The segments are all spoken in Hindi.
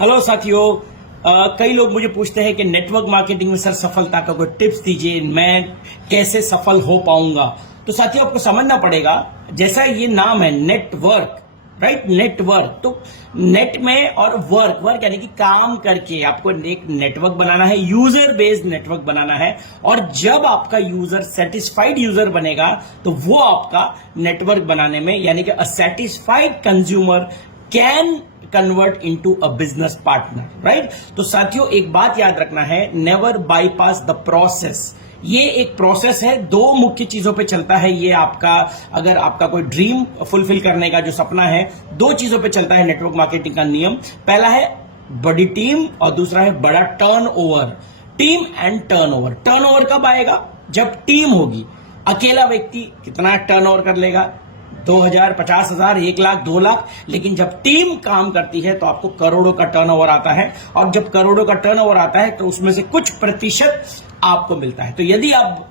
हेलो साथियों। कई लोग मुझे पूछते हैं कि नेटवर्क मार्केटिंग में सर सफलता का कोई टिप्स दीजिए, मैं कैसे सफल हो पाऊंगा। तो साथियों आपको समझना पड़ेगा, जैसा ये नाम है नेटवर्क, राइट, नेटवर्क, तो नेट में और वर्क, वर्क यानी कि काम करके आपको एक नेटवर्क बनाना है, यूजर बेस्ड नेटवर्क बनाना है। और जब आपका यूजर सेटिस्फाइड यूजर बनेगा तो वो आपका नेटवर्क बनाने में, यानी कि a satisfied consumer can convert into a business partner, right. तो साथियों एक बात याद रखना है, नेवर बाईपास द प्रोसेस। ये एक प्रोसेस है, दो मुख्य चीजों पे चलता है ये आपका, अगर आपका कोई ड्रीम फुलफिल करने का जो सपना है, दो चीजों पे चलता है नेटवर्क मार्केटिंग का नियम। पहला है बड़ी टीम और दूसरा है बड़ा turnover. Team and turnover. Turnover कब आएगा? जब टीम होगी। अकेला व्यक्ति कितना टर्नओवर कर लेगा? 2000, 50,000, 1 लाख, 2 लाख। लेकिन जब टीम काम करती है तो आपको करोड़ों का टर्नओवर आता है, और जब करोड़ों का टर्नओवर आता है तो उसमें से कुछ प्रतिशत आपको मिलता है। तो यदि आप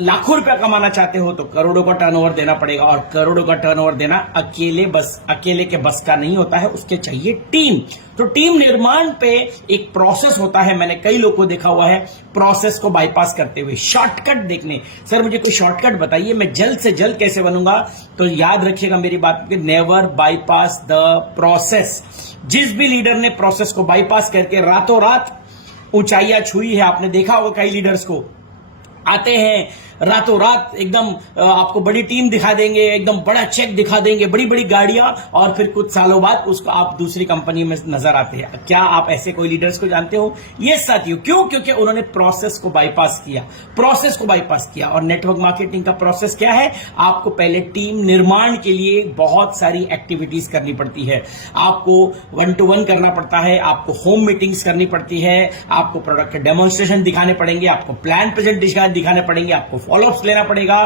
लाखों रुपया कमाना चाहते हो तो करोड़ों का टर्नओवर देना पड़ेगा, और करोड़ों का टर्नओवर देना अकेले के बस का नहीं होता है, उसके चाहिए टीम। तो टीम निर्माण पे एक प्रोसेस होता है। मैंने कई लोगों को देखा हुआ है प्रोसेस को बाईपास करते हुए शॉर्टकट देखने, सर मुझे कोई शॉर्टकट बताइए, मैं जल्द से जल्द कैसे बनूंगा। तो याद रखिएगा मेरी बात, नेवर बाईपास द प्रोसेस। जिस भी लीडर ने प्रोसेस को बाईपास करके रातों रात ऊंचाइयां छुई है, आपने देखा होगा कई लीडर्स को आते हैं रातों रात, एकदम आपको बड़ी टीम दिखा देंगे, एकदम बड़ा चेक दिखा देंगे, बड़ी बड़ी गाड़ियां, और फिर कुछ सालों बाद उसको आप दूसरी कंपनी में नजर आते हैं। क्या आप ऐसे कोई लीडर्स को जानते हो? ये साथियों क्यों? क्योंकि उन्होंने प्रोसेस को बाईपास किया, प्रोसेस को बाईपास किया। और नेटवर्क मार्केटिंग का प्रोसेस क्या है? आपको पहले टीम निर्माण के लिए बहुत सारी एक्टिविटीज करनी पड़ती है। आपको 1-to-1 करना पड़ता है, आपको होम मीटिंग्स करनी पड़ती है, आपको प्रोडक्ट के डेमोन्स्ट्रेशन दिखाने पड़ेंगे, आपको प्लान प्रेजेंटेशन दिखाने पड़ेंगे, आपको फॉलोअप्स लेना पड़ेगा।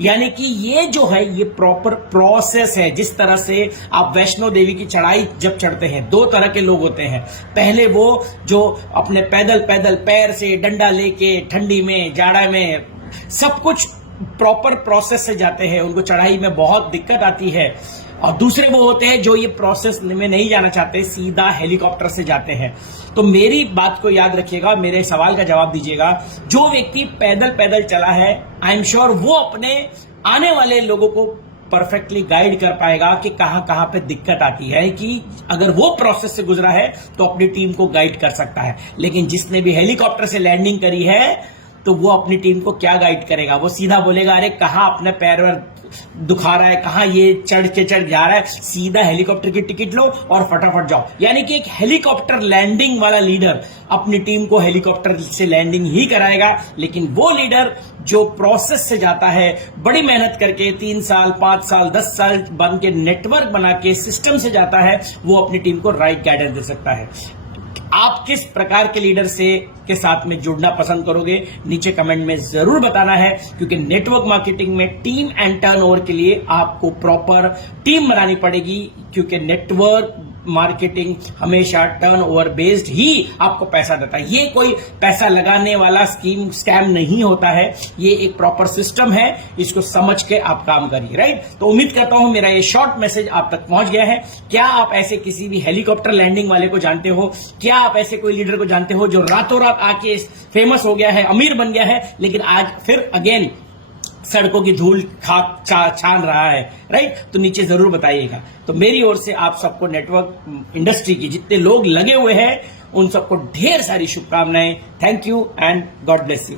यानी कि ये जो है ये प्रॉपर प्रोसेस है। जिस तरह से आप वैष्णो देवी की चढ़ाई जब चढ़ते हैं, दो तरह के लोग होते हैं। पहले वो जो अपने पैदल पैदल पैर से डंडा लेके ठंडी में जाड़ा में सब कुछ प्रॉपर प्रोसेस से जाते हैं, उनको चढ़ाई में बहुत दिक्कत आती है। और दूसरे वो होते हैं जो ये प्रोसेस में नहीं जाना चाहते, सीधा हेलीकॉप्टर से जाते हैं। तो मेरी बात को याद रखिएगा, मेरे सवाल का जवाब दीजिएगा। जो व्यक्ति पैदल पैदल चला है, आई एम श्योर वो अपने आने वाले लोगों को परफेक्टली गाइड कर पाएगा कि कहां कहां पे दिक्कत आती है, कि अगर वो प्रोसेस से गुजरा है तो अपनी टीम को गाइड कर सकता है। लेकिन जिसने भी हेलीकॉप्टर से लैंडिंग करी है तो वो अपनी टीम को क्या गाइड करेगा? वो सीधा बोलेगा अरे कहां अपने पैर दुखा रहा है, कहां ये चढ़ जा रहा है, सीधा हेलीकॉप्टर की टिकट लो और फटाफट जाओ। यानी कि एक हेलीकॉप्टर लैंडिंग वाला लीडर अपनी टीम को हेलीकॉप्टर से लैंडिंग ही कराएगा। लेकिन वो लीडर जो प्रोसेस से जाता है, बड़ी मेहनत करके 3 साल, 5 साल, 10 साल बन के नेटवर्क बना के सिस्टम से जाता है, वो अपनी टीम को राइट गाइडेंस दे सकता है। आप किस प्रकार के लीडर से के साथ में जुड़ना पसंद करोगे? नीचे कमेंट में जरूर बताना है, क्योंकि नेटवर्क मार्केटिंग में टीम एंड टर्नओवर के लिए आपको प्रॉपर टीम बनानी पड़ेगी, क्योंकि नेटवर्क मार्केटिंग हमेशा टर्नओवर बेस्ड ही आपको पैसा देता है। ये कोई पैसा लगाने वाला स्कैम नहीं होता है, ये एक प्रॉपर सिस्टम है, इसको समझ के आप काम करिए, राइट। तो उम्मीद करता हूं मेरा ये शॉर्ट मैसेज आप तक पहुंच गया है। क्या आप ऐसे किसी भी हेलीकॉप्टर लैंडिंग वाले को जानते हो? क्या आप ऐसे कोई लीडर को जानते हो जो रातों रात आके फेमस हो गया है, अमीर बन गया है, लेकिन आज फिर अगेन सड़कों की धूल खाक छान रहा है, राइट? तो नीचे जरूर बताइएगा। तो मेरी ओर से आप सबको नेटवर्क इंडस्ट्री की जितने लोग लगे हुए हैं उन सबको ढेर सारी शुभकामनाएं। Thank you and God bless you.